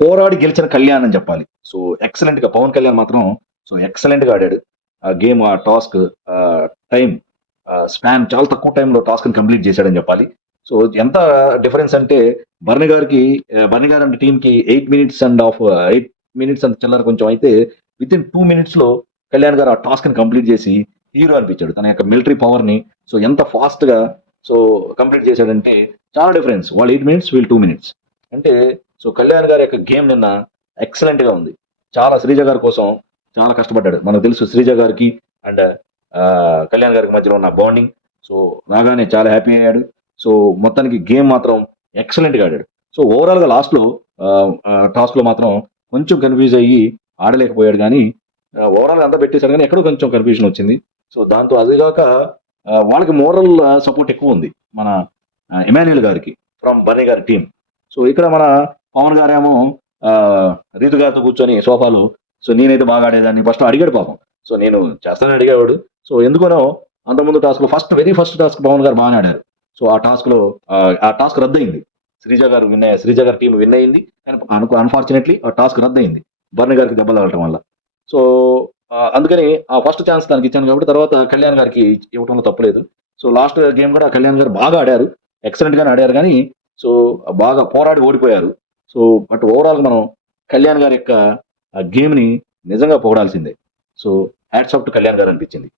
పోరాడి గెలిచిన కళ్యాణ్ అని చెప్పాలి. సో ఎక్సలెంట్ గా పవన్ కళ్యాణ్ మాత్రం సో ఎక్సలెంట్ గా ఆడాడు. ఆ గేమ్, ఆ టాస్క్, టైం స్పాన్ చాలా తక్కువ టైంలో టాస్క్ ని కంప్లీట్ చేశాడని చెప్పాలి. సో ఎంత డిఫరెన్స్ అంటే బర్ని గారు అంటే టీమ్ కి 8 మినిట్స్ అండ్ చిల్లర కొంచెం అయితే విత్ ఇన్ 2 మినిట్స్ లో కళ్యాణ్ గారు ఆ టాస్క్ ని కంప్లీట్ చేసి హీరో అనిపించాడు. తన యొక్క మిలిటరీ పవర్ ని సో ఎంత ఫాస్ట్ గా సో కంప్లీట్ చేశాడంటే చాలా డిఫరెన్స్. వాళ్ళు 8 మినిట్స్, వీళ్ళు 2 మినిట్స్. అంటే సో కళ్యాణ్ గారి యొక్క గేమ్ నిన్న ఎక్సలెంట్ గా ఉంది. చాలా శ్రీజ గారి కోసం చాలా కష్టపడ్డాడు. మనకు తెలుసు శ్రీజ గారికి అండ్ కళ్యాణ్ గారికి మధ్యలో ఉన్న బాండింగ్. సో రాగానే చాలా హ్యాపీ అయ్యాడు. సో మొత్తానికి గేమ్ మాత్రం ఎక్సలెంట్ గా ఆడాడు. సో ఓవరాల్ గా లాస్ట్ లో టాస్క్ లో మాత్రం కొంచెం కన్ఫ్యూజ్ అయ్యి ఆడలేకపోయాడు. కానీ ఓవరాల్ గా అంతా పెట్టేశాడు, కానీ ఎక్కడో కొంచెం కన్ఫ్యూజన్ వచ్చింది. సో దాంతో అదిగాక వాళ్ళకి మోరల్ సపోర్ట్ ఎక్కువ ఉంది మన ఎమాన్యుయల్ గారికి ఫ్రమ్ బన్నీ గారి టీం. సో ఇక్కడ మన పవన్ గారేమో ఆ, రీతు గారితో కూర్చొని సోఫాలో సో నేనైతే బాగా ఆడేదాన్ని ఫస్ట్ అడిగాడు పాపం. సో నేను చేస్తానని అడిగేవాడు. సో ఎందుకనో అంతకుముందు టాస్క్ లో వెరీ ఫస్ట్ టాస్క్ పవన్ గారు బాగానే ఆడారు. సో ఆ టాస్క్ లో ఆ టాస్క్ రద్దయింది. శ్రీజ గారి టీం విన్ అయింది. కానీ అన్ఫార్చునేట్లీ ఆ టాస్క్ రద్దయింది బర్ని గారికి దెబ్బలు తగలటం వల్ల. సో అందుకని ఆ ఫస్ట్ ఛాన్స్ తనకి ఇచ్చాను కాబట్టి తర్వాత కళ్యాణ్ గారికి ఇవ్వటంలో తప్పలేదు. సో లాస్ట్ గేమ్ కూడా కళ్యాణ్ గారు బాగా ఆడారు, ఎక్సలెంట్ గానే ఆడారు. కానీ సో బాగా పోరాడి ఓడిపోయారు. సో బట్ ఓవరాల్ మనం కళ్యాణ్ గారి యొక్క గేమ్ ని నిజంగా పొగడాల్సిందే. So hats off to Kalyan గారు అనిపించింది.